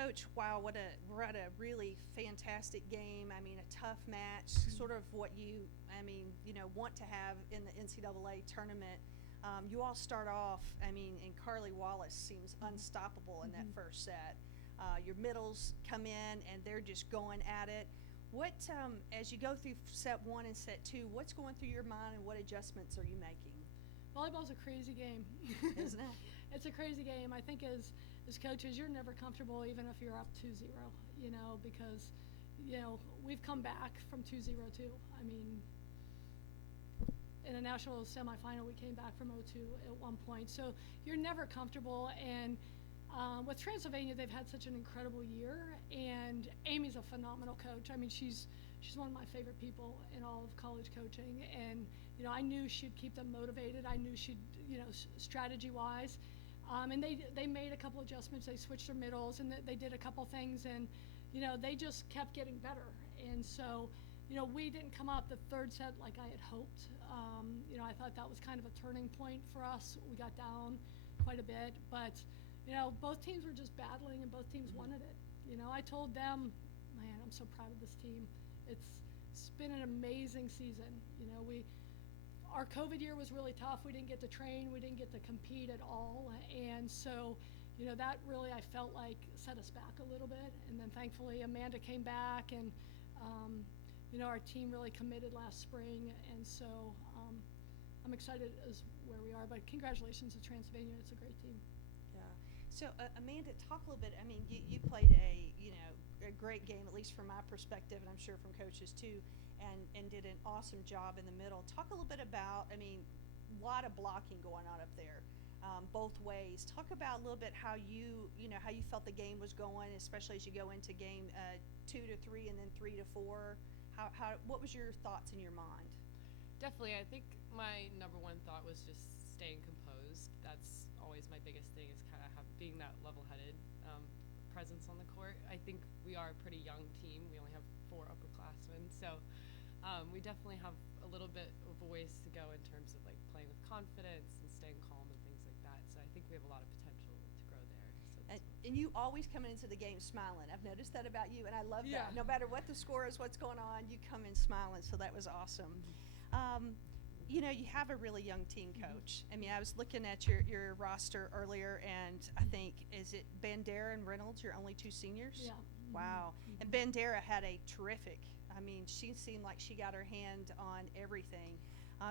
Coach, wow, we're at a really fantastic game. I mean, a tough match, sort of what want to have in the NCAA tournament. You all start off, and Carly Wallace seems unstoppable in that first set. Your middles come in and they're just going at it. What, as you go through set one and set two, what's going through your mind and what adjustments are you making? Volleyball's a crazy game. Isn't it? It's a crazy game. I think as coaches, you're never comfortable even if you're up 2-0, because, we've come back from 2-0 too. I mean, in a national semifinal, we came back from 0-2 at one point. So you're never comfortable. And with Transylvania, they've had such an incredible year. And Amy's a phenomenal coach. I mean, she's one of my favorite people in all of college coaching. And, I knew she'd keep them motivated. I knew she'd, strategy-wise. And they made a couple adjustments. They switched their middles, and they did a couple things. And, they just kept getting better. And so, we didn't come out the third set like I had hoped. I thought that was kind of a turning point for us. We got down quite a bit. But, both teams were just battling, and both teams wanted it. I told them, man, I'm so proud of this team. It's been an amazing season. Our COVID year was really tough. We didn't get to train. We didn't get to compete at all. And so, that really, I felt like, set us back a little bit. And then thankfully Amanda came back, and, our team really committed last spring. And so I'm excited as where we are. But congratulations to Transylvania. It's a great team. Yeah. So, Amanda, talk a little bit. I mean, you played a great game, at least from my perspective, and I'm sure from coaches too, and did an awesome job in the middle. Talk a little bit about, a lot of blocking going on up there, both ways. Talk about a little bit how you felt the game was going, especially as you go into game 2 to 3 and then 3 to 4. What was your thoughts in your mind? Definitely, I think my number one thought was just staying composed. That's always my biggest thing, is kind of being that level-headed presence on the court. I think we are a pretty young team. We only have 4 upperclassmen, so we definitely have a little bit of a ways to go in terms of like playing with confidence and staying calm and things like that. So I think we have a lot of potential to grow there. So and you always come into the game smiling. I've noticed that about you, and I love that. No matter what the score is, what's going on, you come in smiling. So that was awesome. You have a really young team, Coach. I was looking at your roster earlier, and I think, is it Bandera and Reynolds, your only 2 seniors? Yeah. Wow. And Bandera had a terrific, she seemed like she got her hand on everything.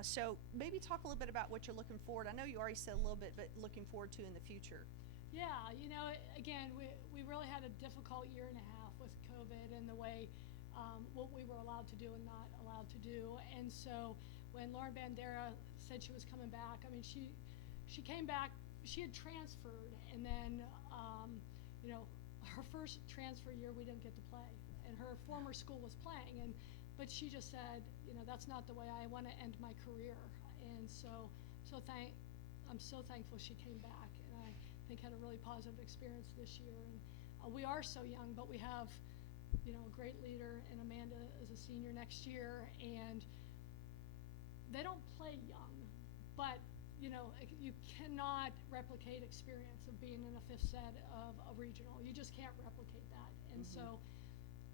So maybe talk a little bit about what you're looking forward. I know you already said a little bit, but looking forward to in the future. Yeah, again, we really had a difficult year and a half with COVID and the way what we were allowed to do and not allowed to do. And so when Lauren Bandera said she was coming back, she came back. She had transferred, and then her first transfer year we didn't get to play, and her former school was playing, but she just said, that's not the way I want to end my career. And so I'm so thankful she came back, and I think had a really positive experience this year. And we are so young, but we have a great leader, and Amanda is a senior next year, and they don't play young, but you cannot replicate experience of being in a 5th set of a regional. You just can't replicate that. And so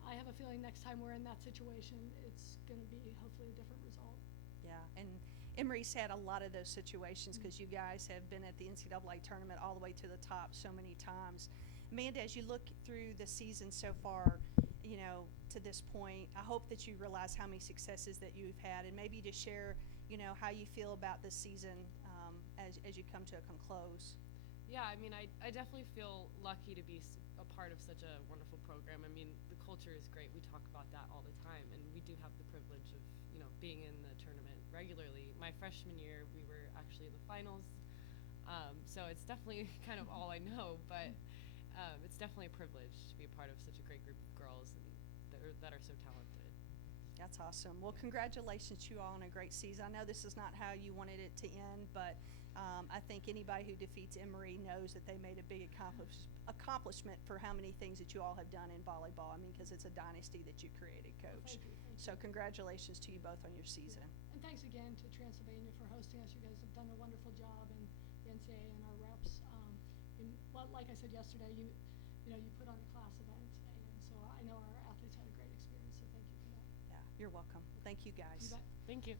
I have a feeling next time we're in that situation, it's going to be hopefully a different result. Yeah, and Emory's had a lot of those situations because you guys have been at the NCAA tournament all the way to the top so many times. Amanda, as you look through the season so far, to this point, I hope that you realize how many successes that you've had, and maybe to share, how you feel about this season as you come to a close. Yeah, I definitely feel lucky to be a part of such a wonderful program. The culture is great. We talk about that all the time, and we do have the privilege of, being in the tournament regularly. My freshman year, we were actually in the finals, so it's definitely kind of all I know, but it's definitely a privilege to be a part of such a great group of girls and that are so talented. That's awesome. Well, congratulations to you all on a great season. I know this is not how you wanted it to end, but I think anybody who defeats Emory knows that they made a big accomplishment for how many things that you all have done in volleyball. Because it's a dynasty that you created, Coach. Thank you. So congratulations to you both on your season. And thanks again to Transylvania for hosting us. You guys have done a wonderful job, and the NCAA and our reps. And like I said yesterday, you put on a class know our athletes had a great experience, so thank you for that. Yeah, you're welcome. Thank you, guys. You bet. Thank you.